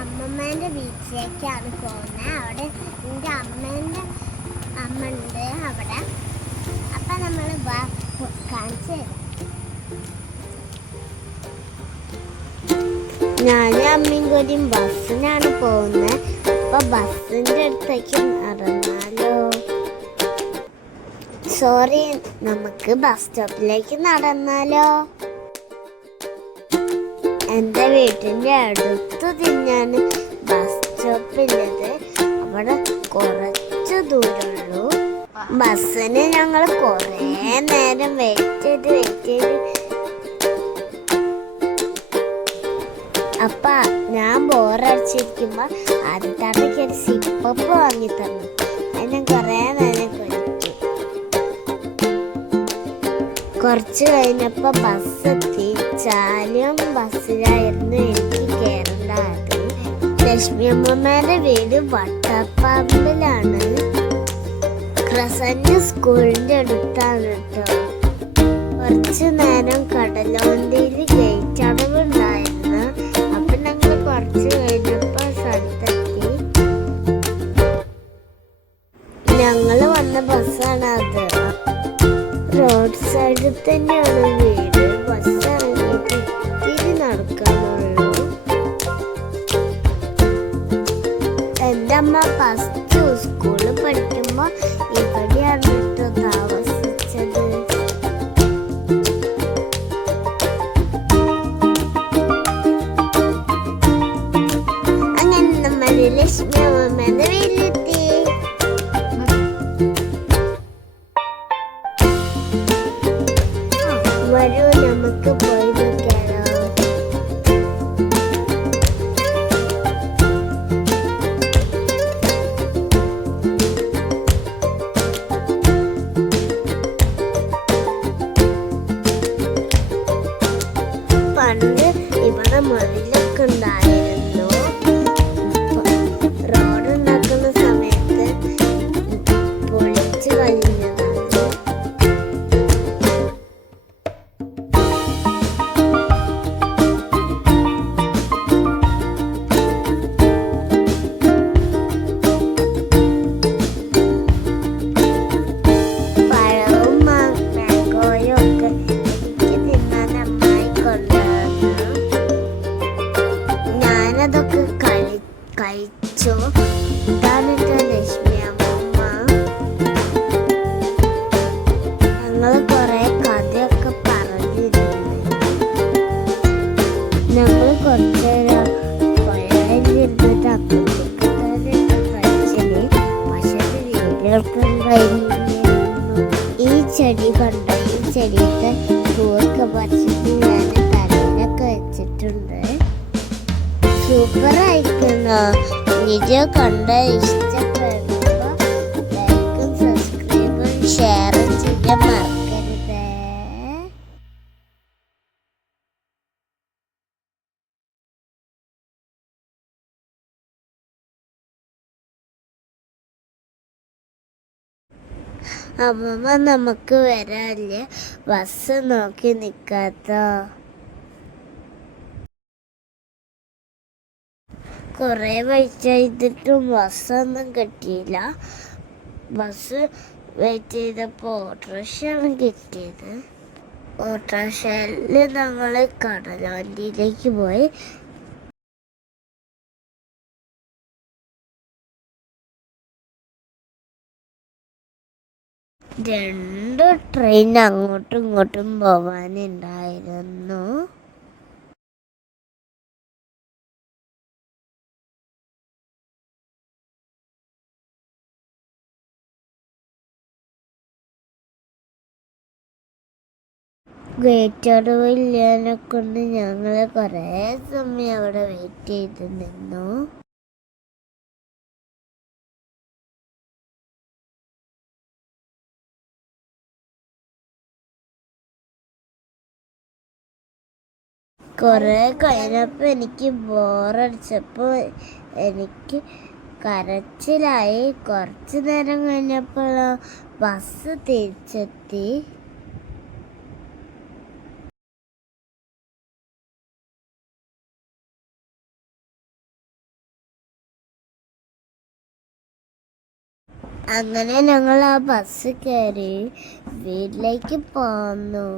അമ്മമ്മേൻ്റെ വീട്ടിലേക്കാണ് പോകുന്നത്. അവിടെ എൻ്റെ അമ്മ ഉണ്ട് അവിടെ. അപ്പം നമ്മൾ കാണിച്ചു തരാം. ഞാനും അമ്മയും കൂടി ബസ്സിനാണ് പോകുന്നത്. അപ്പൊ ബസ്സിന്റെ അടുത്തേക്ക് നടന്നാലോ? സോറി, നമുക്ക് ബസ് സ്റ്റോപ്പിലേക്ക് നടന്നാലോ? എൻ്റെ വീട്ടിൻ്റെ അടുത്ത് തന്നെയാണ് ബസ് സ്റ്റോപ്പുള്ളത്. അവിടെ കുറച്ച് ദൂരമുള്ളൂ. ബസ്സിന് ഞങ്ങൾ കുറേ നേരം വെയിറ്റ് ചെയ്ത് അപ്പ ഞാൻ ബോറടിച്ചിരിക്കുമ്പോ അടുത്താട്ടേക്ക് ഒരു സിപ്പപ്പ് വാങ്ങി തന്നു. അതിന് കുറേ നേരം കഴിച്ചു. കുറച്ച് കഴിഞ്ഞപ്പോ ബസ് എത്തി. ചാലിയം ബസ്സിലായിരുന്നു എനിക്ക് കയറേണ്ടത്. ലക്ഷ്മി അമ്മമ്മേന്റെ വീട് വട്ടപ്പാമ്പിലാണ്. ക്രസന്റ് സ്കൂളിന്റെ അടുത്താണ് കേട്ടോ. കുറച്ചു നേരം കടലോണ്ടിയിൽ ഗേറ്റ് അടവുണ്ടായിരുന്നു. അപ്പൊ ഞങ്ങൾ കുറച്ച് കഴിഞ്ഞപ്പോ സ്ഥലത്തെത്തി. ഞങ്ങൾ വന്ന ബസ്സാണ് അത്. റോഡ് സൈഡിൽ തന്നെയാണ് വീട്. ബസ് ഇറങ്ങിയിട്ട് ഇത്തിരി നടക്കാനുള്ളൂ. എൻ്റെ അമ്മ ഫസ്റ്റ് സ്കൂളിൽ പഠിക്കുമ്പോ ഇവിടെയാണ് കേട്ടോ താമസിച്ചത്. അങ്ങനെ നമ്മൾ ലക്ഷ്മി അമ്മമ്മേന്റെ വീട്ടിലെത്തി. വരൂ, നമുക്ക് പോയി നോക്കാലോ. പണ്ട് ഇവിടെ മതിലൊക്കെ ഉണ്ടായിരുന്നു. റോഡ് ഉണ്ടാക്കുന്ന സമയത്ത് പൊളിച്ചു കഴിഞ്ഞതാണ്. ഞാനതൊക്കെ കഴിച്ചു. ഇതാണ് ലക്ഷ്മി അമ്മമ്മ. ഞങ്ങള് കൊറേ കഥയൊക്കെ പറഞ്ഞിരുന്നു. ഞങ്ങള് കുറച്ചേരം കൊഴയിരുന്നിട്ട് അപ്പുറത്തേക്ക് കഴിച്ചിന്. പക്ഷെ വീടുകൾക്കുണ്ടായിരുന്നു. ഈ ചെടി കണ്ടോ? ഈ ചെടിയുടെ പൂവൊക്കെ പറിച്ചിട്ട് ഞാൻ തലയിലൊക്കെ വെച്ചിട്ടുണ്ട്. സൂപ്പർ ആയിക്കണോ? വീഡിയോ കണ്ട ഇഷ്ടപ്പെടുമ്പോ ലൈക്കും സബ്സ്ക്രൈബും ഷെയറും ചെയ്യാൻ മറക്കരുത്. അമ്മമ്മ നമുക്ക് വരാല്ലേ? ബസ് നോക്കി നിക്കാത്തോ? കുറേ വെയിറ്റ് ചെയ്തിട്ടും ബസ്സൊന്നും കിട്ടിയില്ല. ബസ് വെയിറ്റ് ചെയ്തപ്പോൾ ഓട്ടോറിക്ഷയാണ് കിട്ടിയത്. ഓട്ടോറിക്ഷയിൽ ഞങ്ങൾ കടലുവണ്ടിയിലേക്ക് പോയി. രണ്ട് ട്രെയിൻ അങ്ങോട്ടും ഇങ്ങോട്ടും പോവാനുണ്ടായിരുന്നു. ഗേറ്റ് അടവില്ലാനെ കൊണ്ട് ഞങ്ങൾ കുറേ സമയം അവിടെ വെയിറ്റ് ചെയ്ത് നിന്നു. കുറേ കഴിഞ്ഞപ്പോൾ എനിക്ക് ബോറടിച്ചപ്പോൾ എനിക്ക് കരച്ചിലായി. കുറച്ച് നേരം കഴിഞ്ഞപ്പോൾ ബസ് തിരിച്ചെത്തി. അങ്ങനെ ഞങ്ങൾ ആ ബസ് കയറി വീട്ടിലേക്ക് പോന്നു.